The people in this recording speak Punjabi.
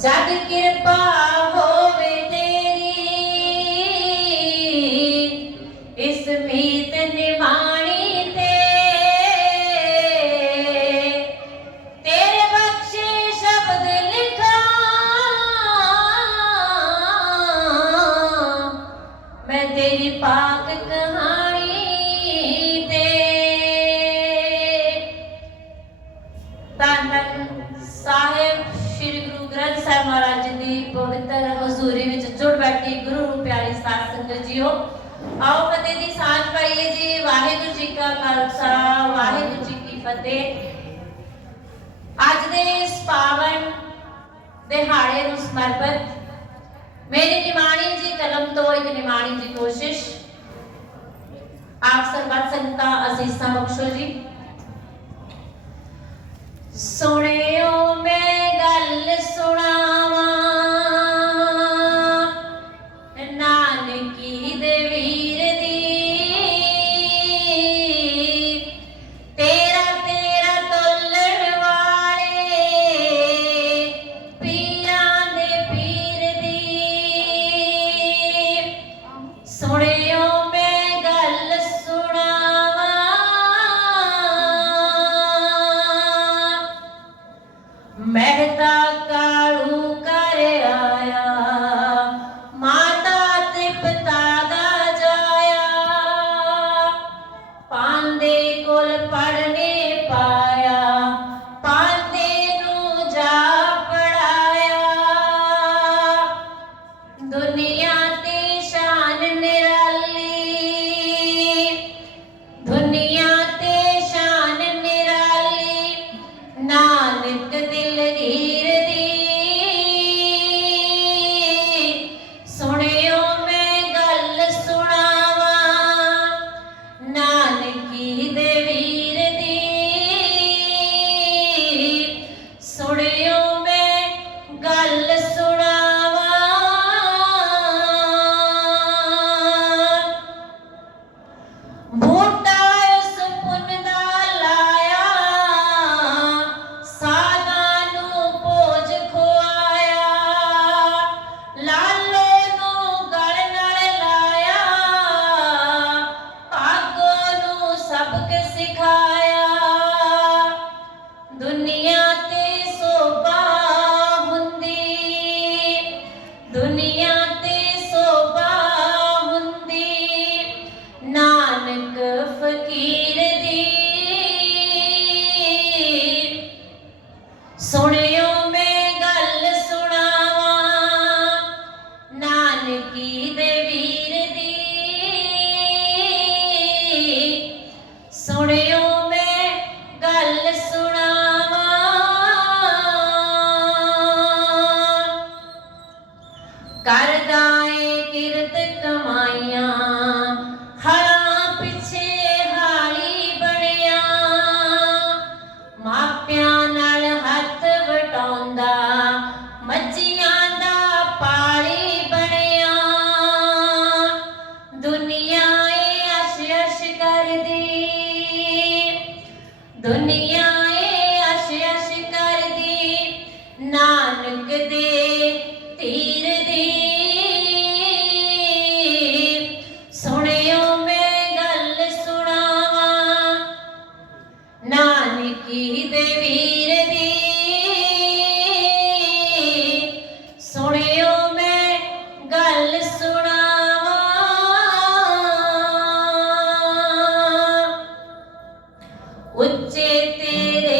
ਜਦ ਕਿਰਪਾ ਹੋ ਵਰਤੀ ਗੁਰੂ ਨੂੰ ਪਿਆਰੀ ਸਾਧ ਸੰਗਤ ਜੀਓ। ਆਓ ਫਤਿਹ ਦੀ ਸਾਂਝ ਪਾਈਏ ਜੀ। ਵਾਹਿਗੁਰੂ ਜੀ ਕਾ ਖਾਲਸਾ, ਵਾਹਿਗੁਰੂ ਜੀ ਕੀ ਫਤਿਹ। ਅੱਜ ਦੇ ਇਸ ਪਾਵਨ ਦਿਹਾੜੇ ਨੂੰ ਸਮਰਪਿਤ ਮੇਰੀ ਨਿਮਾਣੀ ਜੀ ਕਲਮ ਤੋਂ ਇੱਕ ਨਿਮਾਣੀ ਜੀ ਕੋਸ਼ਿਸ਼। ਆਪ ਸਰਬੱਤ ਸੰਤਾ ਅਸੀਸਾਂ ਬਖਸ਼ੋ ਜੀ। ਸੋ நல்ல சொல் ਦੁਨੀਆ ਏ ਅਸ਼ ਅਸ਼ ਕਰਦੀ। ਨਾਨਕ ਦੇ उच्चे तेरे